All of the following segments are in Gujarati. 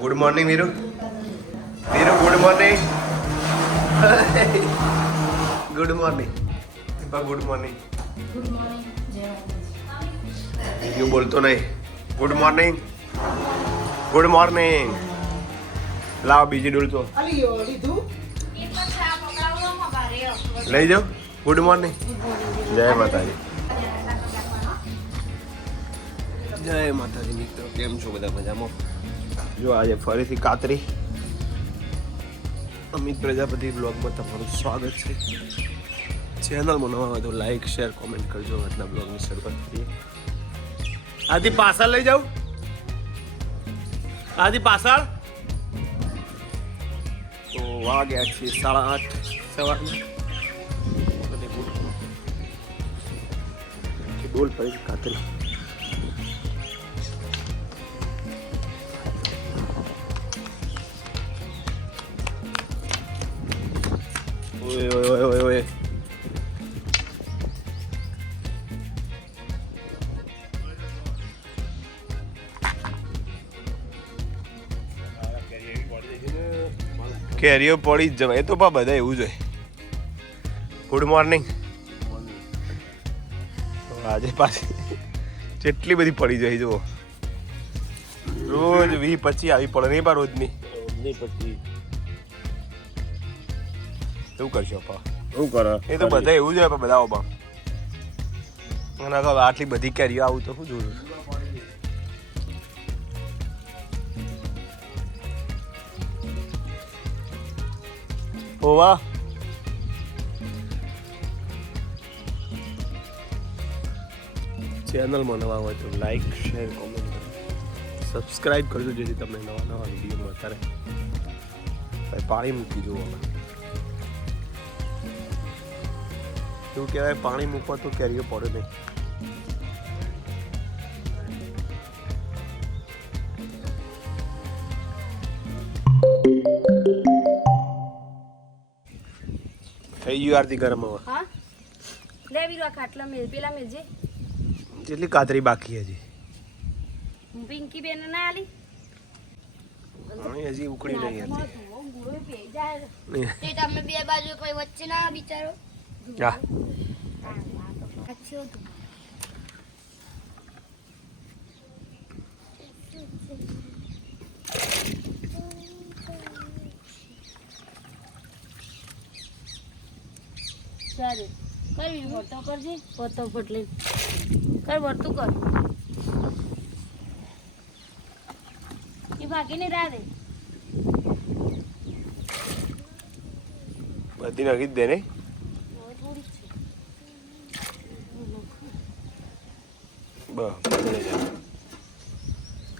Good morning Viru. Viru good morning. Good morning. Good morning. Good morning. જય માતાજી. એવું બોલતો નહીં. Good morning. Good morning. લાવ બીજી ડોલ તો લઈ જાઓ. Good morning. જય માતાજી. જય માતાજી મિત્રો, કેમ છો બધા? મજામાં? જો આજે ફરીથી કાતરી. અમિત પ્રજાપતિ બ્લોગમાં તમારું સ્વાગત છે. ચેનલમાં નવા હોય તો લાઈક શેર કોમેન્ટ કરજો. આજના બ્લોગની શરૂઆત કરીએ. આથી પાછળ લઈ જાઉં. આથી પાછળ તો વાગ્યા છે 8:30 સવારના. બોલ ફરી કાતરી. ઓય કેરીઓ પડી જ જવાય. એ તો બધા એવું જ હોય. Good morning. આજે પાછી જેટલી બધી પડી જાય જુઓ. રોજ 20-25 આવી પડે નહીં. રોજની એવું કરશો પા? શું કરે? એ તો બધા એવું જ હોય. બધા ઓબા અને આટલી બધી કેરીઓ આવું તો શું જોયું? ઓવા ચેનલમાં નવા હોય તો લાઈક શેર કોમેન્ટ સબસ્ક્રાઈબ કરજો, જેથી તમને નવા નવા વિડીયો મળતા રહે. પાણી મૂકી જુઓ. એવું કહેવાય પાણી મૂકવા તો કેરીઓ પડે નહીં. થઈ ગયું આરતી ગરમ હવે. હા લે વીરવા ખાટલા મેલ પેલા મેલજે. જેટલી કાતરી બાકી હજી. પિંકી બેન ના આલી હજી ઉકળી નહીં હતી. તે તમે બે બાજુ કોઈ વચ્ચે ના બિચારો. હા ચાલે કર વર્તો કરજે. ફટાફટ લઈ કર વર્તું કર. એ બાકી નહીં રાહ દે. બધી નાખી જ દે ને.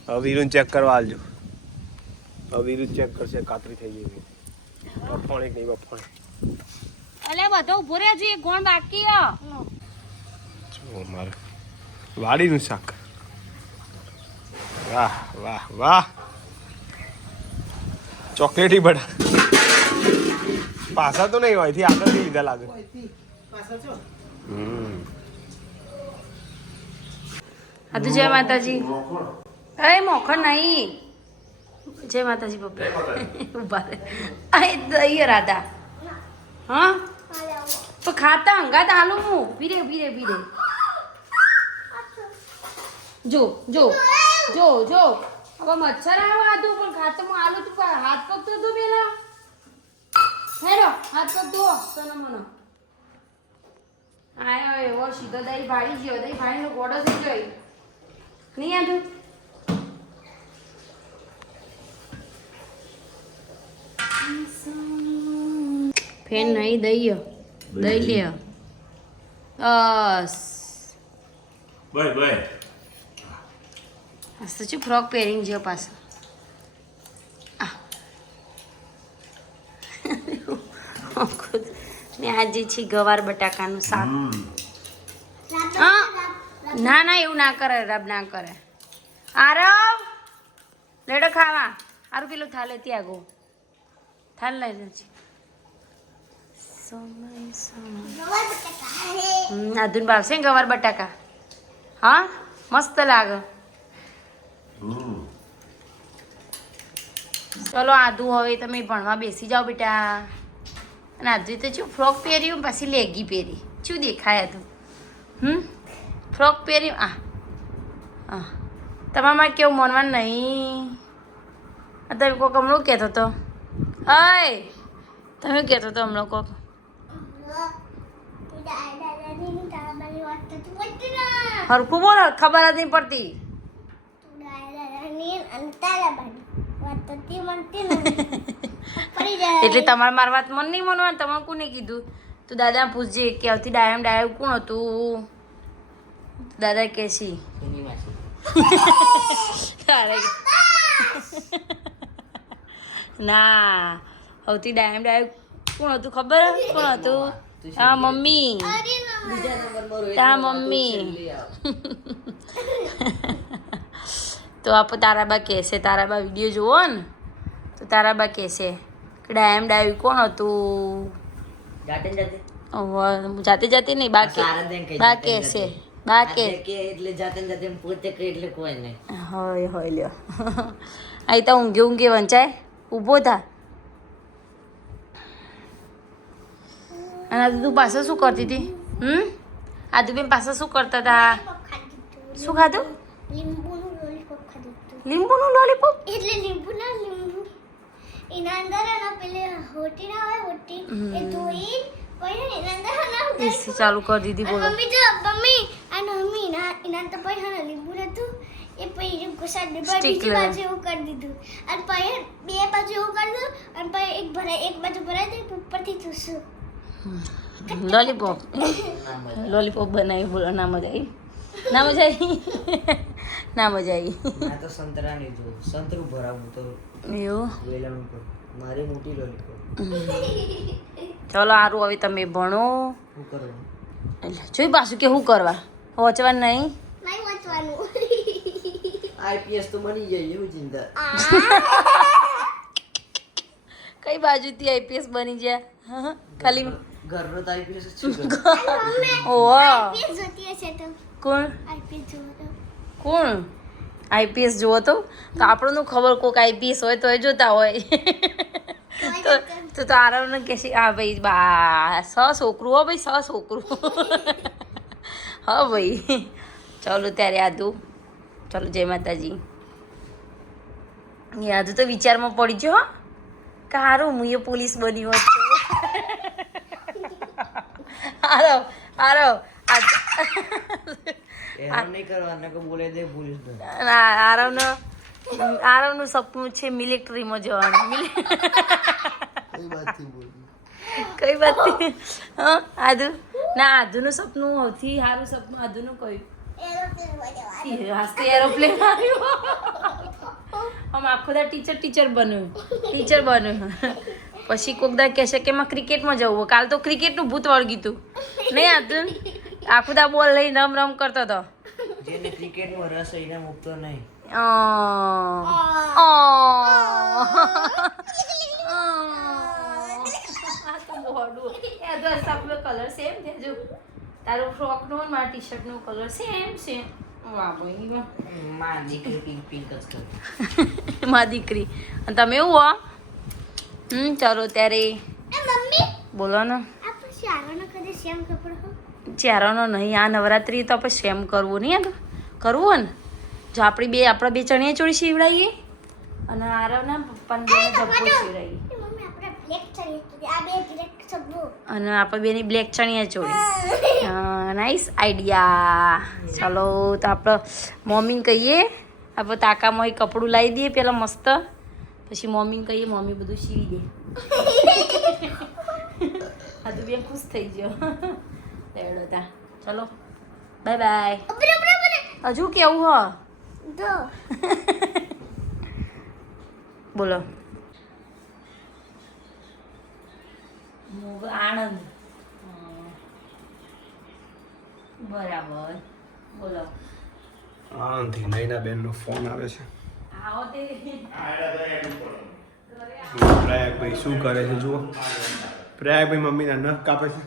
હવે વીરુને ચેક કરવા આવજો. હવે વીરુ ચેક કરશે કાતરી થઈ ગઈ. બફાણી નહીં બફાણી. અલે બધો ઉભો રહે છે. કોણ બાકી હે? જો મારે વાડીનું શાક. વાહ વાહ વાહ. ચોકલેટી બટા પાછા તો નહીં હોય થી આગળથી લીધા લાગે. હા તો જય માતાજી. એ મોખણ નહીં. જય માતાજી પપ્પા. ઉભા રહે. આ દઈએ રાધા. હા તો ખાતા હંગાત આલું હું. પીરે પીરે પીરે. જો જો જો જો હવે મચ્છર આવા હતું પણ ખાતામાં આલુ તું હાથ પગ તો તું પેલા હેડો હાથ પગ ધો સોનો મનો. આયો એવો સીધો દહીં ભાડી ગયો. દહીં ભાડીનો ગોળો થઈ ગયો નહીં આતું. ફેન નહીં દઈ દઈ લે. બસ બાય બાય. સચું ફ્રોક પહેરીને જો પાછો. મેં આજે છે ગવાર બટાકાનું શાક. હા ના ના એવું ના કરે. રબ ના કરે. આરવ લેડો ખાવા. આરું પેલું થાલે ત્યાં ગો થાલ લઈ જશે. આધુન ભાવશે ને ગવાર બટાકા. હા મસ્ત લાગે. ચલો આદુ હવે તમે ભણવા બેસી જાઓ બેટા. અને આદુ તો શું ફ્રોક પહેર્યું પછી લેગી પહેરી શું દેખાય હતું? ફ્રોક પહેર્યું હા તમારામાં કેવું મનવાનું નહીં. તમે કોક હમણાં કહેતો હતો હાય તમે કહેતો હતો હમણાં કોક હરખું બોલ ખબર જ નહીં પડતી. એટલે તમારે મારી વાત મન નહીં મનવાનું. તમારે કોને કીધું? તું દાદા પૂછજે કે આવતી ડાયમ કોણ હતું? દાદા કે છે ના સૌથી ડાયમ કોણ હતું ખબર? કોણ હતું? હા મમ્મી. તા મમ્મી. તો આપ તારાબા કહેશે, તારાબા વિડીયો જુઓ ને તો તારાબા કહેશે કે ડાયમ કોણ હતું? જાતે જાતે નહીં બા કહેશે. બા કે એટલે જાતે જાતે પોતે કે એટલે કોઈ નહીં. હોય હોય લ્યો. અહીં તો ઊંઘે વંચાય. ઊભો થા. અને આદુ તું પાછળ શું કરતી હતી? આદુબેન પાછળ શું કરતા હતા? શું ખાધું? લીંબુનું લોલીપોપ. એટલે લીંબુ એના અંદર એના પેલે હોટી ના હોય હોટી એ ધોઈ પછી એના અંદર ના એસી ચાલુ કરી દીધી. બોલો મમ્મી અને મમ્મી એના તો પછી હા લીંબુ નતું એ પછી ગુસાડ દે બીજી બાજુ એવું કરી દીધું અને પછી બે બાજુ એવું કરી દીધું અને પછી એક બાજુ ભરાઈ દે ઉપરથી ચૂસું લોલીપોપ. લોલીપોપ બનાવી. બોલો ના મજા આવી? ના મજા આવી? ના મજા આવી. આ તો સંતરા નહીં જો સંતરું ભરાવું તો એવું વેલણ ઉપર મારી મોટી લોલીપોપ. ચલો સારું હવે તમે ભણો. શું કરવું? એટલે જોઈ પાછું કે શું કરવા? વાંચવાનું નહીં? નહીં વાંચવાનું. આઈપીએસ તો બની જાય એવું ચિંતા. કઈ બાજુથી આઈપીએસ બની ગયા? ખાલી ઘરનો તો આઈપીએસ જ છું. ઓહ આઈપીએસ જોતી હશે તો કોણ? આઈપીએસ જોવો તો કોણ આઈપીએસ જુઓ તો આપણને ખબર કોક આઈપીએસ હોય તો એ જોતા હોય. તો આરવને કહેશે હા ભાઈ બા છોકરું હો ભાઈ છોકરું. હા ભાઈ ચાલો ત્યારે આદુ. ચાલો જય માતાજી. એ આદુ તો વિચારમાં પડી ગયો કે હારું હું એ પોલીસ બની હોત તો. આરવ એમ નહીં કરવાના કે બોલે દે પોલીસ ને. આરવનું સપનું છે મિલિટરીમાં જવાનું. કઈ વાત? હા આદુ ના આદુનું સપનું સૌથી સારું સપનું આદુનું કયું? એરોપ્લેન આવ્યું. આમ આખો દા ટીચર બન્યું. પછી કોક દા કહેશે કે માં ક્રિકેટમાં જવું. કાલ તો ક્રિકેટનું ભૂત વળગ્યું હતું નહીં આદુ? આખું દા બોલ લઈને રમ કરતો હતો. જેને ક્રિકેટમાં રસ એને મૂકતો નહીં. કલર સેમ છે જો તારું ફ્રોક નો મારા ટી શર્ટ નો કલર સેમ. વાહ ભાઈ વાહ. માં દીકરી પિંક જ કર. માં દીકરી અને તમે એવું હો? ચાલો ત્યારે મમ્મી બોલો ને. આપણે ચારોનો કદે સેમ કપડો હો ચારોનો નહીં. આ નવરાત્રી તો આપણે સેમ કરવું નહીં. કરવું હોય ને જો આપણા બે ચણિયા ચોળી સીવડાવીએ અને આરવના પપ્પાને બેને ધબ્બો સીવડાવીએ મમ્મી આપણે બ્લેક ચણિયા આ બે બ્લેક સબ્બો અને આપણે બેની black chaniya choli. Nice idea. ચાલો તો આપણે મમ્મીને કહીએ આપણે તાકામાં કપડું લાવી દઈએ પહેલાં મસ્ત. પછી મમ્મીને કહીએ મમ્મી બધું સીવી દે. આ તો બેન ખુશ થઈ ગયો. લેવડો તા ચલો બાય બાય. હજુ કેવું હ? દો બોલો. આણંદ. બરાબર બોલો. આનંદથી નૈના બેનનો ફોન આવે છે. આવો તે પ્રયાગભાઈ શું કરે છે જુઓ. પ્રયાગભાઈ મમ્મીના નખ કાપે છે.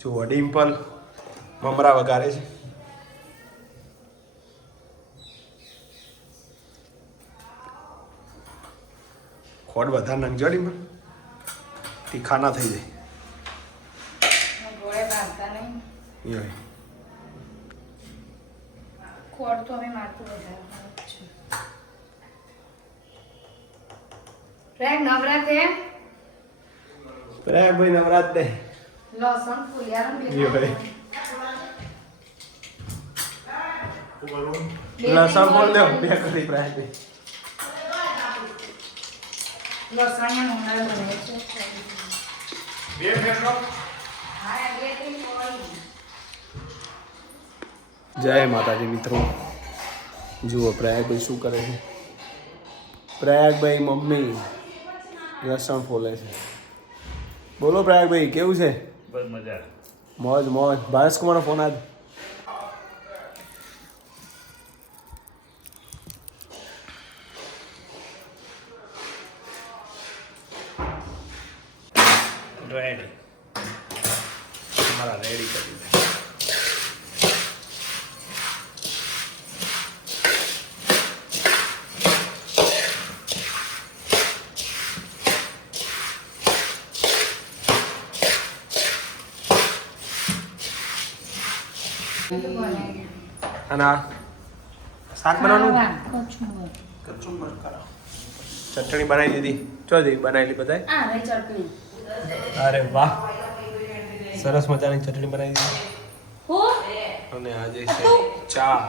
જુઓ ડિમ્પલ મમરા વગાડે છે. ખોટ વધારે નાખજો ને તીખા ના થઈ જાય. ગોળે ભાગતા નહીં. યો ખોડ તો અમે મારતું વધારે છે. રેગ નવરાત્રે ભાઈ નવરાત દે લસણ ફુલિયાનું યો ભાઈ લસણ બોલ દે બે કરી પ્રાય ભાઈ લસણિયા નોંડા બને છે. જય માતાજી મિત્રો. જુઓ પ્રયાગભાઈ શું કરે છે. પ્રયાગભાઈ મમ્મી લસણ ફોલે છે. બોલો પ્રયાગભાઈ કેવું છે? બસ મજા. મોજ મોજ. ભાવેશ કુમારનો ફોન આજ રેડી મારા રેડી કરી દે. અને આ શાક બનાવવાનું કચુંબર. કચુંબર કરાવો. ચટણી બનાવી દીધી. ચો દી બનાવેલી બધાય. આ રે ચટણી. અરે વાહ સરસ મજાની ચટણી બનાવી દીધી. હો અને આજે છે ચા.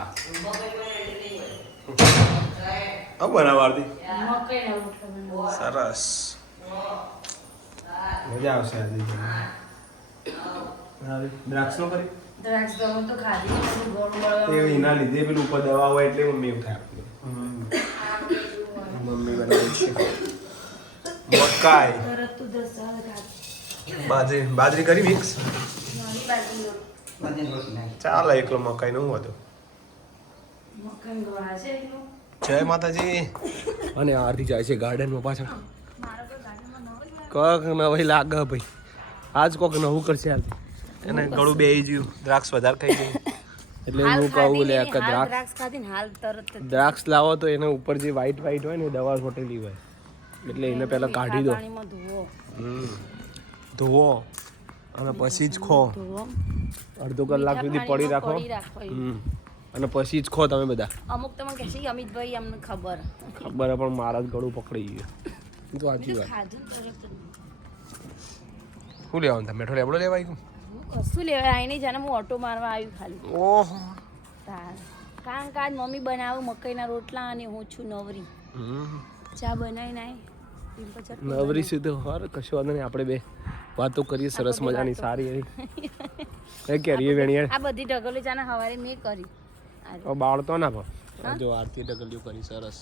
બનાવવાથી મકાઈના રોટલા બનાવ્યા. સરસ મજા આવશે આજે દ્રાક્ષ નો કરી દ્રાક્ષ તો હું તો ખાધી નથી. ગોળ ગોળ એ એના લીધે પેલું ઉપર દવા હોય એટલે મમ્મી એવું થાય મમ્મી બનાવે છે મકાઈ તરત તું 10 સાલ ખાધી. બાજરી કરી મિક્સ મારી બાજુનો ચાલે એકલો મકાઈ નું હતું. મકાઈ ગોળા છે એટલું. જય માતાજી. અને આરતી જાય છે ગાર્ડનમાં પાછળ. મારા તો ગાડીમાં નવો જ કોક નવી લાગે ભાઈ. આજ કોક નવું કરશે આરતી. એને ગળું બેહી ગયું. દ્રાક્ષ વધારે ખાઈ ગઈ એટલે હું કહું લે કે દ્રાક્ષ ખાધી ને હાલ તરત જ દ્રાક્ષ લાવો તો એને ઉપર જે વ્હાઈટ વ્હાઈટ હોય ને એ દવા છોટેલી હોય એટલે એને પહેલા કાઢી દો. પાણીમાં ધોવો. ધોવો અને પછી જ ખો. ધોવો. અડધો કલાક સુધી પડી રાખો. પડી રાખો. અને પછી જ ખો તમે બધા. અમુક તમને કહેશે કે અમિતભાઈ અમને ખબર ખબર પણ મારા જ ગળું પકડી ગયું. તો સાચી વાત. ખાધું ને તરત જ. શું લેવાનું તમે મેઠો લેબડો લેવાય ગયું. કશું લેવાય આઈ નહીં જાણે હું ઓટો મારવા આવ્યું ખાલી. ઓહો કારણ કે આજ મમ્મી બનાવું મકાઈના રોટલા અને હું છું નવરી. ચા બનાવી નાય નવરી સીધો હર કશો વાંધો નહીં. આપણે બે વાતો કરીએ સરસ મજાની સારી એવી કઈ કેરીએ વેણીએ. આ બધી ઢગલો જાને હવારે મેં કરી. બાળતો ના પણ જો આરતી ઢગલીઓ કરી સરસ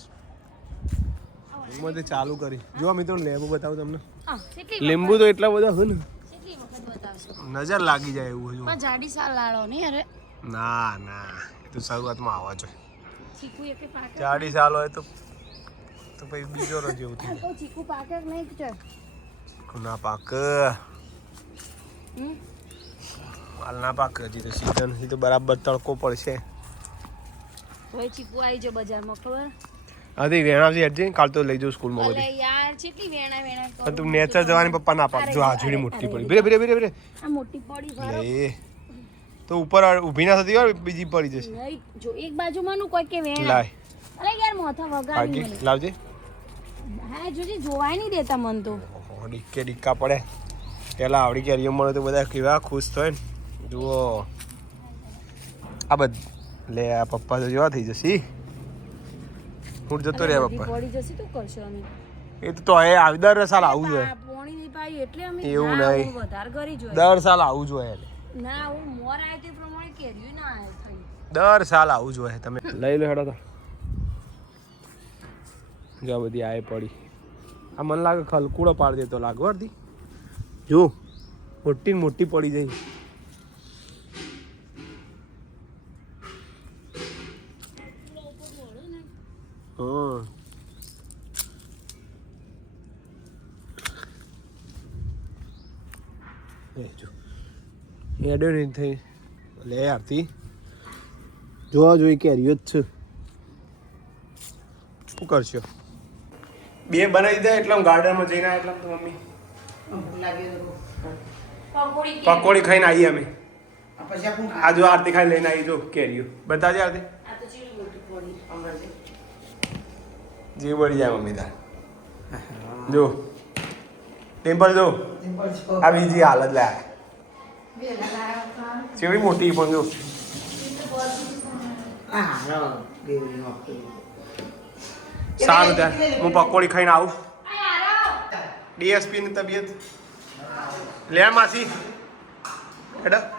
એમાં ચાલુ કરી. જો મિત્રો લેબુ બતાવું તમને. લીંબુ તો એટલા બધા હોય ને કેટલી વખત બતાવશો. નજર લાગી જાય એવું હોય. પણ જાડી સાલ લાડો નહીં અરે ના ના એ તો શરૂઆતમાં આવવા જોઈએ. ચીકુ એક પાકે જાડી સાલ હોય તો પછી બીજો રો જેવું થઈ તો ચીકુ પાકે કે નહીં ચલ જાય. ના પાક હાલ ના પાક હજી તો સીઝન હજી તો બરાબર તડકો પડશે. હવે ચીકુ આવી જો બજારમાં ખબર. હાથી વેણાવજી હેઠ જઈને કાલ તો લઈ જાઉં સ્કૂલમાં અલે બધી. યાર કેટલી વેણા વેણા પણ તું નેચર જવાની પપ્પા ના પાડ. જો હાજરી મોટી પડી. બરે બરે બરે બરે આ મોટી પડી ભરો લે તો ઉપર ઊભી ના થતી હોય બીજી પડી જશે. નહીં જો એક બાજુમાં નું કોઈ કે વેણા લાય અરે યાર મોથા વગાડી ભાગી લાવજે. હા જોજે જોવાય નહીં દેતા મન તો. ઓહો ડીકે ડીકા પડે. પેલા આવડી કેરીઓ મળે તો બધા કેવા ખુશ થાય ને. જુઓ આ લે આ પપ્પા તો જેવા થઈ જશે. હું જતો રહ્યા બધી પપ્પા. પડી જશે તો કરશો અમે એ તો એ આવી દર સાલ આવું જોઈએ. પોણી નહીં પાઈ એટલે અમે એવું ના, નહીં. હું વધારે કરી જોઈએ દર સાલ આવું જોઈએ. ના હું મોર આવ્યો તે પ્રમાણે કેર્યું ના આવ્યો થઈ દર સાલ આવું જોઈએ. તમે લઈ લો હેડો તો. જો આ બધી આય પડી. આ મને લાગે ખલકુડો પાડી દેતો લાગે વર્દી. જો મોટી ને મોટી પડી જાય. હા જો એડો નહીં થઈ લે આરતી જોવા જોઈ કેરીઓ જ છે. શું કરશો બે બનાવી દે એટલે ગાર્ડનમાં જઈને આવ્યા એટલે તો મમ્મી પકોડી ખાઈને આવીએ અમે આ જો આરતી ખાઈ લઈને આવી જો કેરીઓ બતાજે આરતી જીવ બળી જાય મમ્મી તાર જો ટેમ્પલ જો આ બીજી હાલત લાયા કેવી મોટી પણ જો સારું ત્યારે હું પકોડી ખાઈને આવું ડીએસપી ની તબિયત લે માસી હેડા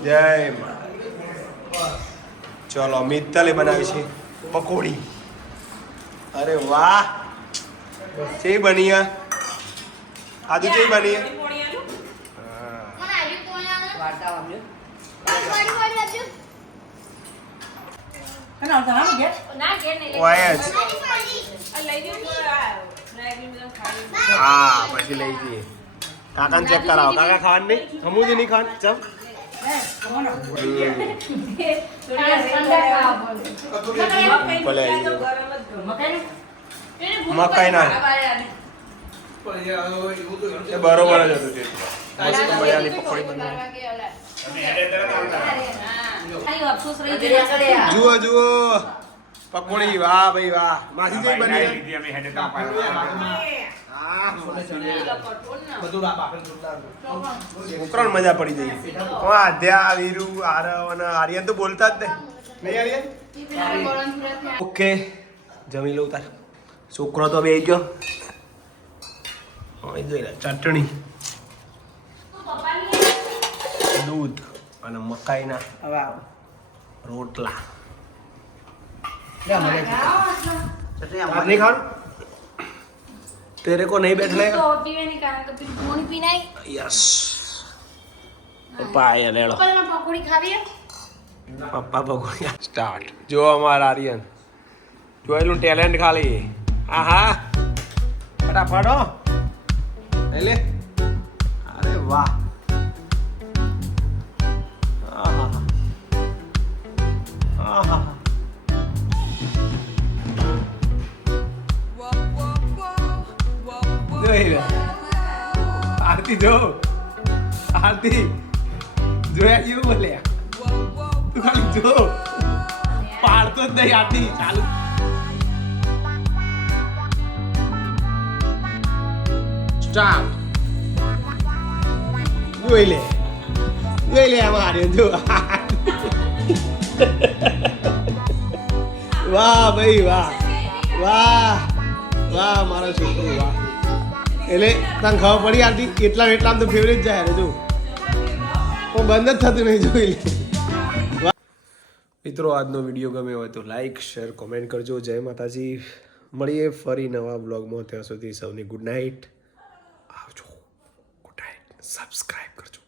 જય મા ચલો મિત્તલે બનાવી છે પકોડી અરે વાહ છે બની આજુ છે બની ઓય જ હા પછી લઈ જઈએ કાકાને ચેક કરાવો કાકા ખાવાનું નહીં હમુજી નહીં ખાવાનું ચમ ભલે મકાઈ ના એ બરોબર જ હતું તે મસ્ત મજાની પકોડી બનાવી જુઓ જુઓ પકોડી વાહ ભાઈ વાહ માસી જઈ બની છોકરાને મજા પડી જઈ આધ્યા વીરુ આરવ અને આર્યન તો બોલતા જ નહીં આર્યન ઓકે જમી લઉં તાર છોકરો તો બે ગયો ચટણી દૂધ અને મકાઈના રોટલા नहीं खाना तेरे को नहीं बैठने तो पीवे नहीं कारण कभी पानी पीना है यस पप्पा आया ले लो पर मैं पकोड़ी खावी है पप्पा पकोड़ी स्टार्ट जो हमारा आर्यन जो एलू टेलेंट खा ली आहा फटाफट हो ले अरे वाह आहा आहा आरती जो आरती જોયા જેવું બોલ્યા તું ખાલી જો પાડતો જ નહીં આરતી ચાલુ સ્ટાર્ટ જોઈ લે અમારે જો વાહ ભાઈ વાહ વાહ વાહ મારો છોકરો વાહ એટલે તને ખબર પડી આરતી એટલા તો ફેવરેટ જાય રે જો પણ બંધ જ થતું નહીં જોઈ લે મિત્રો આજનો વિડીયો ગમે હોય તો લાઈક શેર કોમેન્ટ કરજો જય માતાજી મળીએ ફરી નવા બ્લોગમાં ત્યાં સુધી સૌની ગુડ નાઇટ આવજો ગુડ નાઇટ સબસ્ક્રાઈબ કરજો